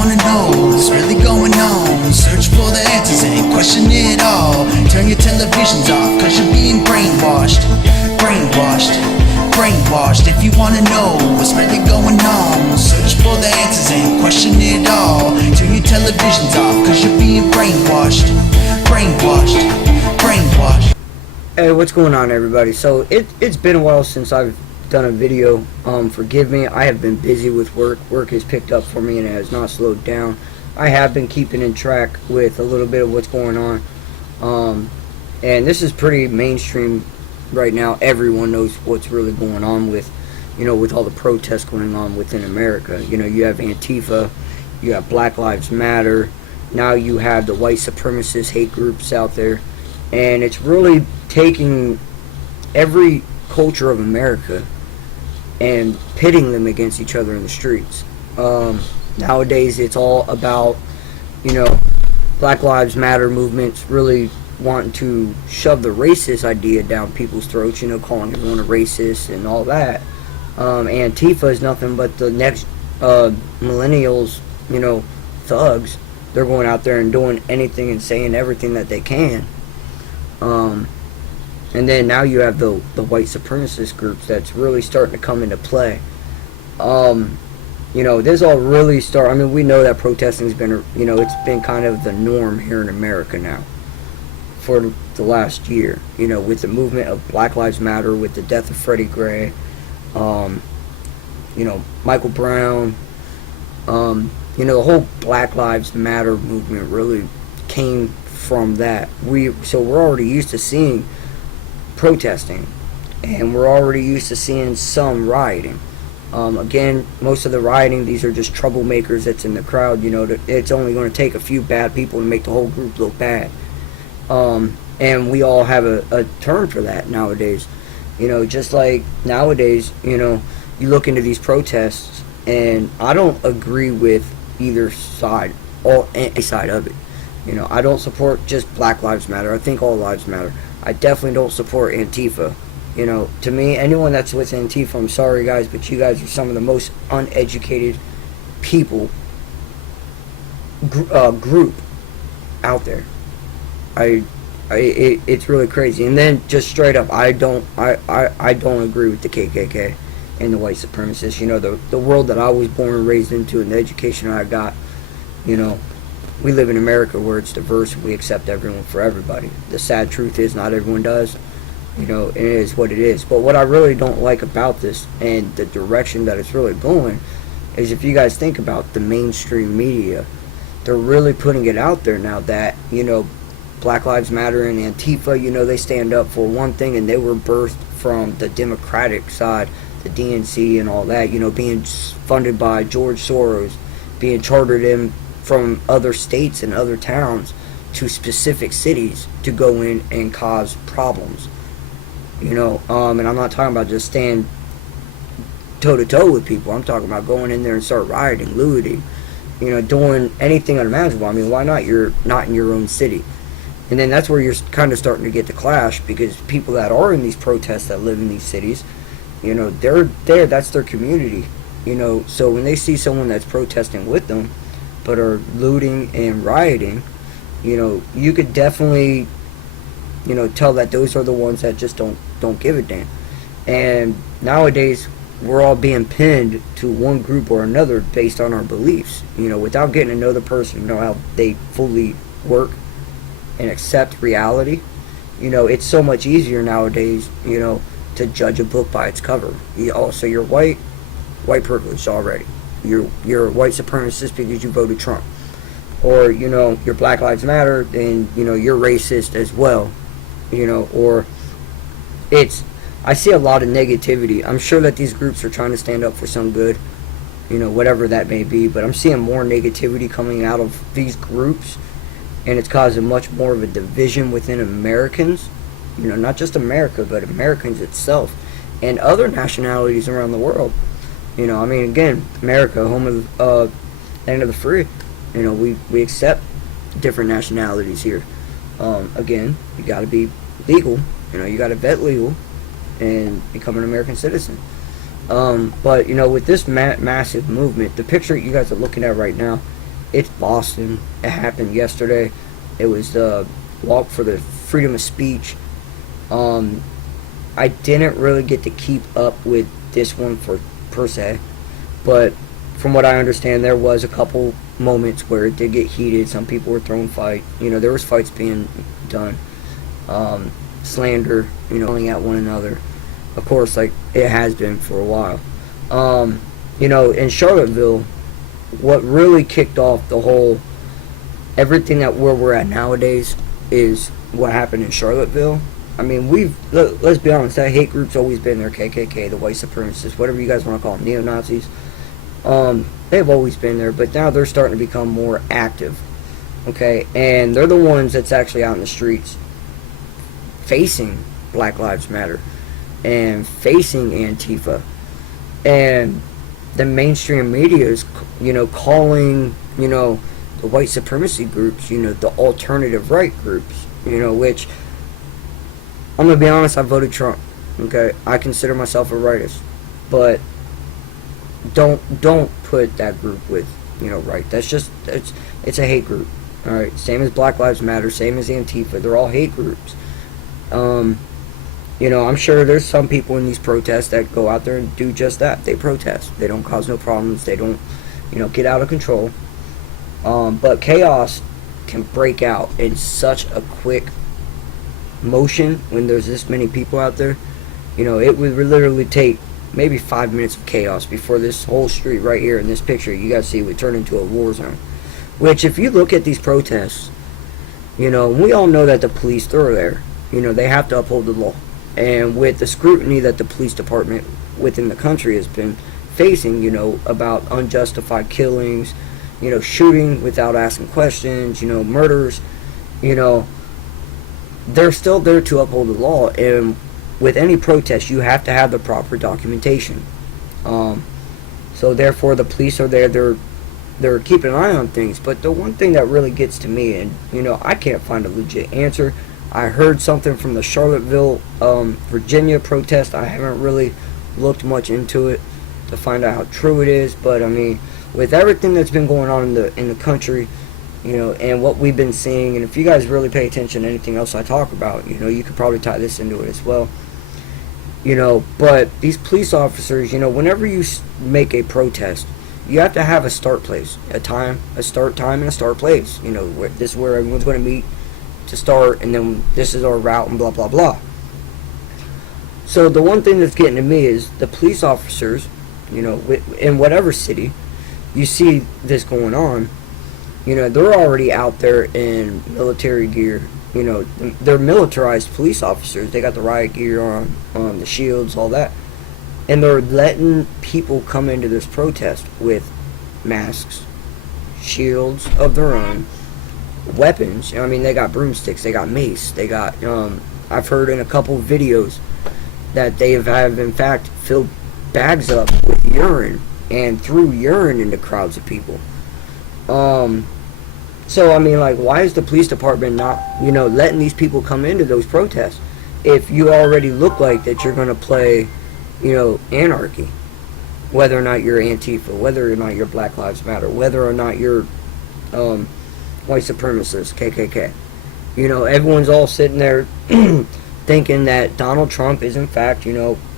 wanna know what's really going on, search for the answers and question it all. Turn your televisions off, cause you're being brainwashed. Brainwashed. If you wanna know what's really going on, search for the answers and question it all. Turn your televisions off, cause you're being brainwashed. Hey, what's going on, everybody? So it's been a while since I've done a video. Forgive me, I have been busy with work. Work has picked up for me and it has not slowed down. I have been keeping in track with a little bit of what's going on, and this is pretty mainstream right now. Everyone knows what's really going on with, with all the protests going on within America. You have Antifa, you have Black Lives Matter, now you have the white supremacist hate groups out there, and it's really taking every culture of America and pitting them against each other in the streets. Nowadays it's all about, Black Lives Matter movements really wanting to shove the racist idea down people's throats, calling everyone a racist and all that. Antifa is nothing but the next millennials, thugs. They're going out there and doing anything and saying everything that they can. And then now you have the white supremacist groups that's really starting to come into play. This all really started. I mean, we know that protesting's been, it's been kind of the norm here in America now for the last year. With the movement of Black Lives Matter, with the death of Freddie Gray, Michael Brown, the whole Black Lives Matter movement really came from that. So we're already used to seeing protesting, and we're already used to seeing some rioting. Again, most of the rioting, these are just troublemakers that's in the crowd. It's only going to take a few bad people to make the whole group look bad. And we all have a term for that nowadays. Just like nowadays, you look into these protests, and I don't agree with either side, or any side of it. I don't support just Black Lives Matter. I think all lives matter. I definitely don't support Antifa. To me, anyone that's with Antifa, I'm sorry guys, but you guys are some of the most uneducated people group out there. It's really crazy. And then just straight up, I don't agree with the KKK and the white supremacists. The world that I was born and raised into and the education I got, we live in America where it's diverse and we accept everyone for everybody. The sad truth is not everyone does. It is what it is. But what I really don't like about this and the direction that it's really going is, if you guys think about the mainstream media, they're really putting it out there now that, Black Lives Matter and Antifa, they stand up for one thing, and they were birthed from the Democratic side, the DNC and all that, being funded by George Soros, being chartered in from other states and other towns to specific cities to go in and cause problems. And I'm not talking about just staying toe-to-toe with people. I'm talking about going in there and start rioting, looting, doing anything unimaginable. I mean, why not? You're not in your own city. And then that's where you're kind of starting to get the clash, because people that are in these protests that live in these cities, they're there, that's their community. So when they see someone that's protesting with them but are looting and rioting, you could definitely, tell that those are the ones that just don't give a damn. And nowadays we're all being pinned to one group or another based on our beliefs, without getting to know the person, how they fully work and accept reality. It's so much easier nowadays, to judge a book by its cover. So you're white privilege already. You're a white supremacist because you voted Trump. Or, you're Black Lives Matter, and, you're racist as well. Or I see a lot of negativity. I'm sure that these groups are trying to stand up for some good, whatever that may be, but I'm seeing more negativity coming out of these groups, and it's causing much more of a division within Americans, not just America, but Americans itself, and other nationalities around the world. Again, America, home of land of the free. We accept different nationalities here. Again, you got to be legal. You got to vet legal and become an American citizen. But with this massive movement, the picture you guys are looking at right now It's Boston. It happened yesterday. It was the walk for the freedom of speech. I didn't really get to keep up with this one per se, but from what I understand, there was a couple moments where it did get heated. Some people were throwing fight. There was fights being done. Slander, yelling at one another. Of course, like it has been for a while. In Charlottesville, what really kicked off the whole everything that where we're at nowadays is what happened in Charlottesville. I mean, let's be honest, that hate group's always been there. KKK, the white supremacists, whatever you guys want to call them, neo-Nazis. They've always been there, but now they're starting to become more active. Okay, and they're the ones that's actually out in the streets facing Black Lives Matter and facing Antifa, and the mainstream media is, calling, the white supremacy groups, the alternative right groups, which, I'm going to be honest, I voted Trump, okay? I consider myself a rightist, but don't put that group with, right. That's just, it's a hate group, alright? Same as Black Lives Matter, same as Antifa, they're all hate groups. I'm sure there's some people in these protests that go out there and do just that. They protest. They don't cause no problems. They don't, get out of control. But chaos can break out in such a quick motion when there's this many people out there. It would literally take maybe 5 minutes of chaos before this whole street right here in this picture you guys see would turn into a war zone. Which, if you look at these protests, we all know that the police, they're there. They have to uphold the law. And with the scrutiny that the police department within the country has been facing, about unjustified killings, shooting without asking questions, murders, they're still there to uphold the law. And with any protest, you have to have the proper documentation. So therefore, the police are there. They're keeping an eye on things. But the one thing that really gets to me, and I can't find a legit answer. I heard something from the Charlottesville, Virginia protest. I haven't really looked much into it to find out how true it is. But I mean, with everything that's been going on in the country, and what we've been seeing, and if you guys really pay attention to anything else I talk about, you could probably tie this into it as well. But these police officers, whenever you make a protest, you have to have a start place, a start time, and a start place. This is where everyone's going to meet to start, and then this is our route, and blah blah blah. So the one thing that's getting to me is the police officers, in whatever city you see this going on, they're already out there in military gear. They're militarized police officers. They got the riot gear on the shields, all that, and they're letting people come into this protest with masks, shields of their own, weapons. I mean, they got broomsticks, they got mace, they got I've heard in a couple videos that they have in fact filled bags up with urine and threw urine into crowds of people. So I mean, like, why is the police department not letting these people come into those protests if you already look like that you're going to play anarchy, whether or not you're Antifa, whether or not you're Black Lives Matter, whether or not you're white supremacists, KKK. Everyone's all sitting there thinking that Donald Trump is in fact,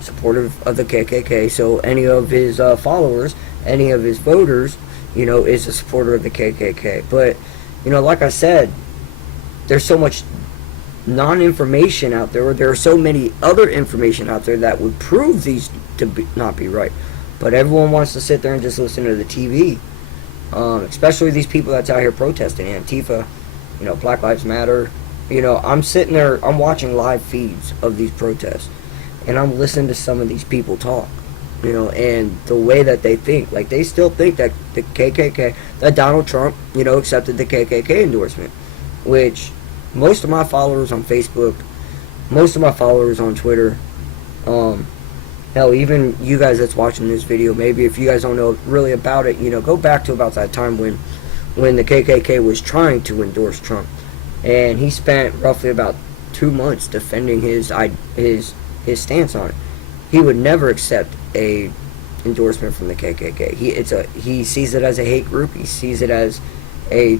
supportive of the KKK. So any of his followers, any of his voters, is a supporter of the KKK. But, like I said, there's so much non-information out there, or there are so many other information out there that would prove these to not be right. But everyone wants to sit there and just listen to the TV. Especially these people that's out here protesting, Antifa, Black Lives Matter. I'm sitting there, I'm watching live feeds of these protests, and I'm listening to some of these people talk, and the way that they think. Like, they still think that the KKK, that Donald Trump, accepted the KKK endorsement, which most of my followers on Facebook, most of my followers on Twitter, hell, even you guys that's watching this video, maybe if you guys don't know really about it, go back to about that time when the KKK was trying to endorse Trump, and he spent roughly about 2 months defending his stance on it. He would never accept a endorsement from the KKK. He sees it as a hate group. He sees it as a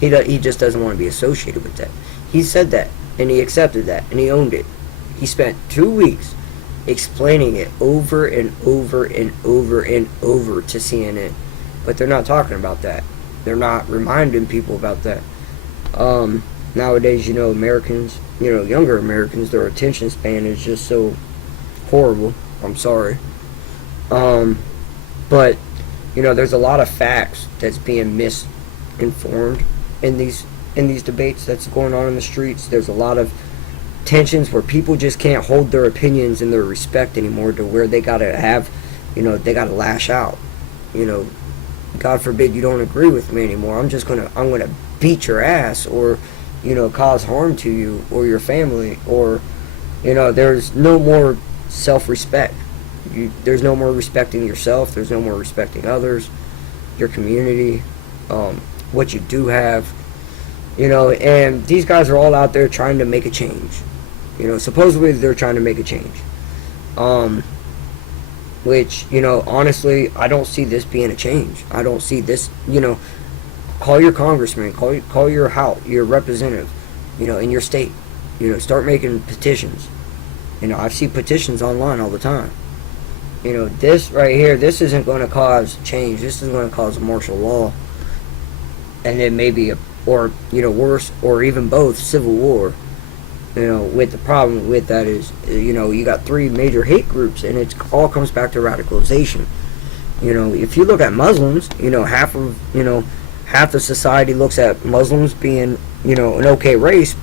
he just doesn't want to be associated with that. He said that, and he accepted that, and he owned it. He spent 2 weeks explaining it over and over and over and over to CNN, but they're not talking about that. They're not reminding people about that. Nowadays, Americans, younger Americans, their attention span is just so horrible. I'm sorry. But, there's a lot of facts that's being misinformed in these debates that's going on in the streets. There's a lot of tensions where people just can't hold their opinions and their respect anymore, to where they gotta have, they gotta lash out. God forbid you don't agree with me anymore. I'm gonna beat your ass, or, cause harm to you or your family, or, there's no more self-respect. There's no more respecting yourself. There's no more respecting others, your community, what you do have, and these guys are all out there trying to make a change. Supposedly they're trying to make a change. Which, honestly, I don't see this being a change. I don't see this, call your congressman, call your house, your representative, in your state. Start making petitions. I see petitions online all the time. This right here, this isn't going to cause change. This is going to cause martial law. And then maybe, worse, or even both, civil war. With the problem with that is, you got 3 major hate groups, and it all comes back to radicalization. If you look at Muslims, half of society looks at Muslims being, an okay race,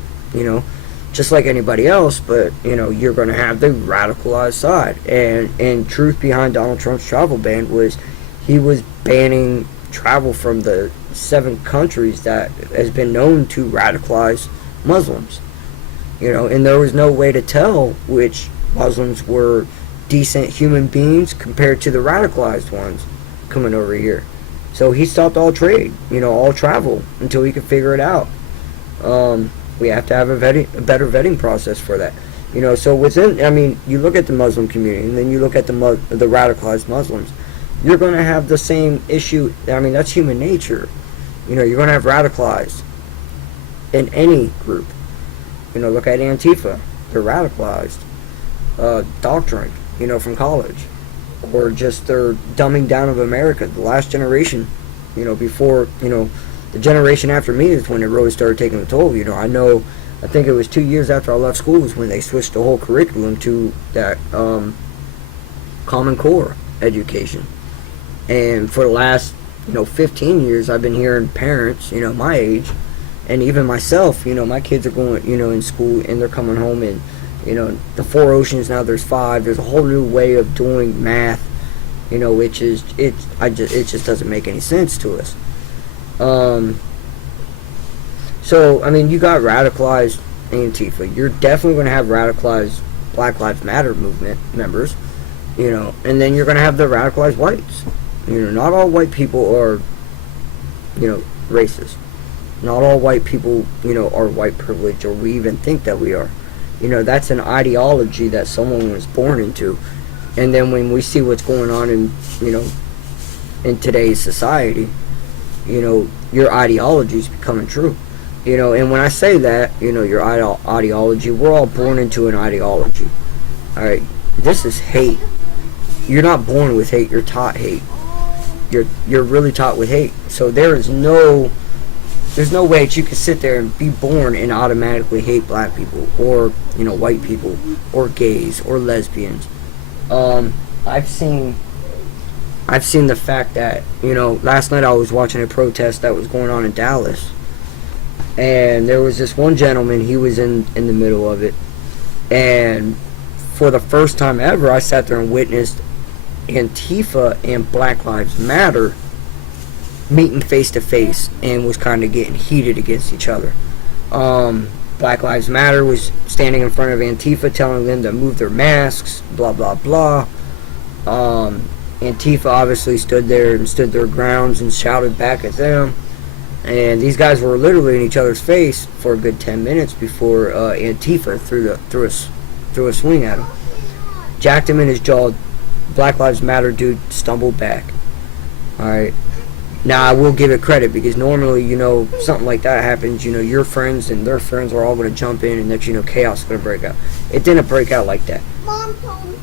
just like anybody else, but, you're going to have the radicalized side. And truth behind Donald Trump's travel ban was he was banning travel from the 7 countries that has been known to radicalize Muslims. And there was no way to tell which Muslims were decent human beings compared to the radicalized ones coming over here. So he stopped all trade, all travel, until he could figure it out. We have to have a better vetting process for that. So within, you look at the Muslim community, and then you look at the radicalized Muslims, you're going to have the same issue. That's human nature. You're going to have radicalized in any group. Look at Antifa. They're radicalized. Doctrine, from college. Or just their dumbing down of America. The last generation, before, the generation after me is when it really started taking a toll. I think it was 2 years after I left school was when they switched the whole curriculum to that Common Core education. And for the last, 15 years, I've been hearing parents, my age, and even myself, my kids are going, in school, and they're coming home, and, the 4 oceans, now there's 5. There's a whole new way of doing math, which is, it just doesn't make any sense to us. So, you got radicalized Antifa. You're definitely going to have radicalized Black Lives Matter movement members, and then you're going to have the radicalized whites. Not all white people are, racist. Not all white people, are white privilege, or we even think that we are. That's an ideology that someone was born into. And then when we see what's going on in, in today's society, your ideology is becoming true. And when I say that, your ideology, we're all born into an ideology. Alright? This is hate. You're not born with hate, you're taught hate. You're really taught with hate. So there's no way that you can sit there and be born and automatically hate black people, or white people, or gays, or lesbians. I've seen the fact that last night I was watching a protest that was going on in Dallas, and there was this one gentleman. He was in the middle of it, and for the first time ever, I sat there and witnessed Antifa and Black Lives Matter meeting face to face, and was kind of getting heated against each other. Black Lives Matter was standing in front of Antifa, telling them to move their masks, blah blah blah. Antifa obviously stood there and stood their grounds and shouted back at them, and these guys were literally in each other's face for a good 10 minutes before Antifa threw a swing at him, jacked him in his jaw Black Lives Matter dude stumbled back. Alright. Now, I will give it credit, because normally, you know, something like that happens, you know, your friends and their friends are all going to jump in, and next, you know, chaos is going to break out. It didn't break out like that.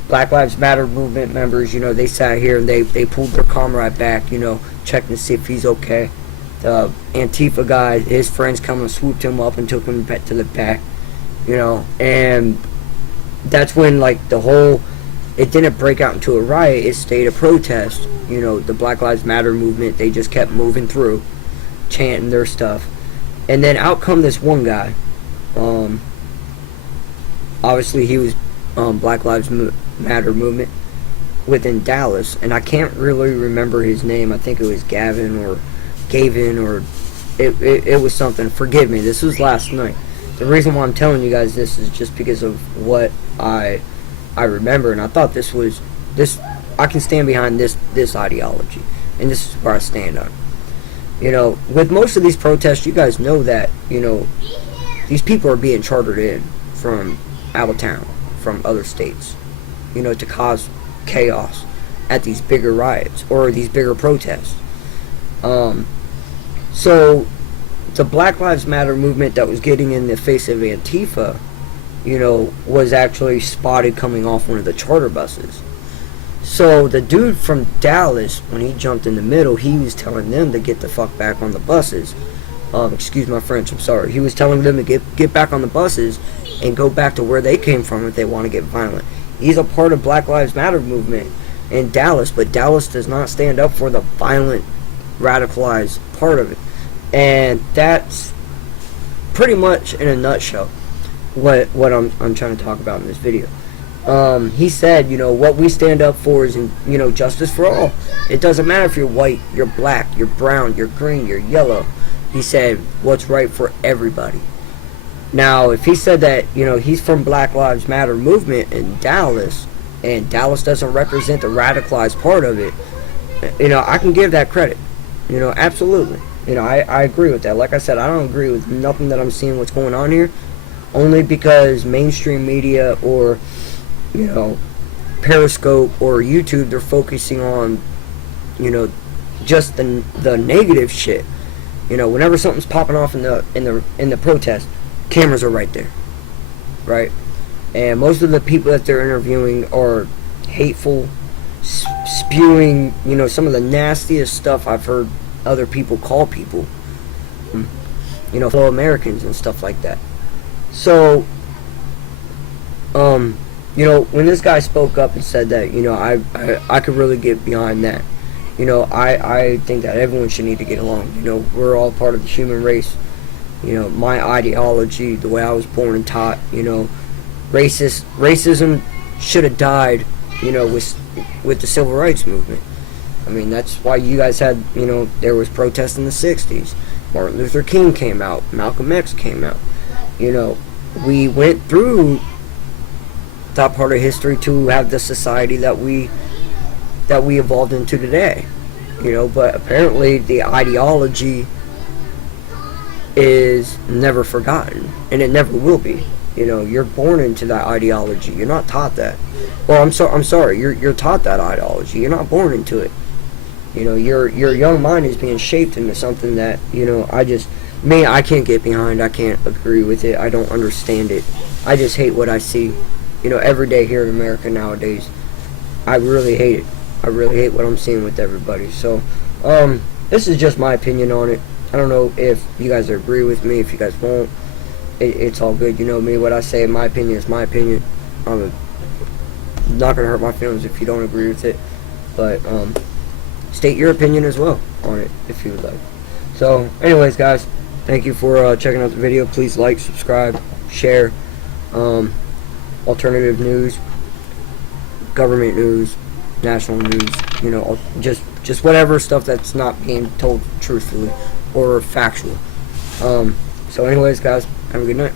Black Lives Matter movement members, you know, they sat here and they pulled their comrade back, you know, checking to see if he's okay. The Antifa guy, his friends come and swooped him up and took him back to the back, you know, and that's when, like, the whole, it didn't break out into a riot, it stayed a protest. You know, the Black Lives Matter movement, they just kept moving through, chanting their stuff. And then out come this one guy. Obviously, he was Black Lives Matter movement within Dallas. And I can't really remember his name. I think it was Gavin or it was something. Forgive me, this was last night. The reason why I'm telling you guys this is just because of what I remember. And I thought this I can stand behind this ideology, and this is where I stand on. You know, with most of these protests, you guys know that, you know, these people are being chartered in from out of town, from other states, you know, to cause chaos at these bigger riots or these bigger protests. So the Black Lives Matter movement that was getting in the face of Antifa, you know, was actually spotted coming off one of the charter buses. So the dude from Dallas, when he jumped in the middle, he was telling them to get the fuck back on the buses. Excuse my French, I'm sorry. He was telling them to get back on the buses and go back to where they came from if they want to get violent. He's a part of Black Lives Matter movement in Dallas, but Dallas does not stand up for the violent, radicalized part of it. And that's pretty much, in a nutshell, what I'm trying to talk about in this video. He said, you know, what we stand up for is, you know, justice for all. It doesn't matter if you're white, you're black, you're brown, you're green, you're yellow. He said, what's right for everybody. Now, if he said that, you know, he's from Black Lives Matter movement in Dallas, and Dallas doesn't represent the radicalized part of it, you know, I can give that credit. You know, absolutely. You know, I agree with that. Like I said, I don't agree with nothing that I'm seeing what's going on here, only because mainstream media or, you know, Periscope or YouTube, they're focusing on, you know, just the negative shit. You know, whenever something's popping off in the protest, cameras are right there, right? And most of the people that they're interviewing are hateful, spewing, you know, some of the nastiest stuff I've heard other people call people, you know, fellow Americans and stuff like that. So, you know, when this guy spoke up and said that, you know, I could really get behind that. You know, I think that everyone should need to get along. You know, we're all part of the human race. You know, my ideology, the way I was born and taught, you know, racism should have died, you know, with the civil rights movement. I mean, that's why you guys had, you know, there was protests in the 60s. Martin Luther King came out. Malcolm X came out. You know, we went through that part of history to have the society that we evolved into today. You know, but apparently the ideology is never forgotten, and it never will be. You know, you're born into that ideology. You're not taught that. Well, I'm sorry. You're taught that ideology. You're not born into it. You know, your young mind is being shaped into something that, you know, I can't get behind. I can't agree with it. I don't understand it. I just hate what I see, you know, every day here in America nowadays. I really hate it. I really hate what I'm seeing with everybody. So, this is just my opinion on it. I don't know if you guys agree with me. If you guys won't, it's all good. You know me, what I say, my opinion is my opinion. I'm not going to hurt my feelings if you don't agree with it. But, state your opinion as well on it if you would like. So, anyways, guys, thank you for checking out the video. Please like, subscribe, share. Alternative news, government news, national news, you know, just whatever stuff that's not being told truthfully or factual. So anyways, guys, have a good night.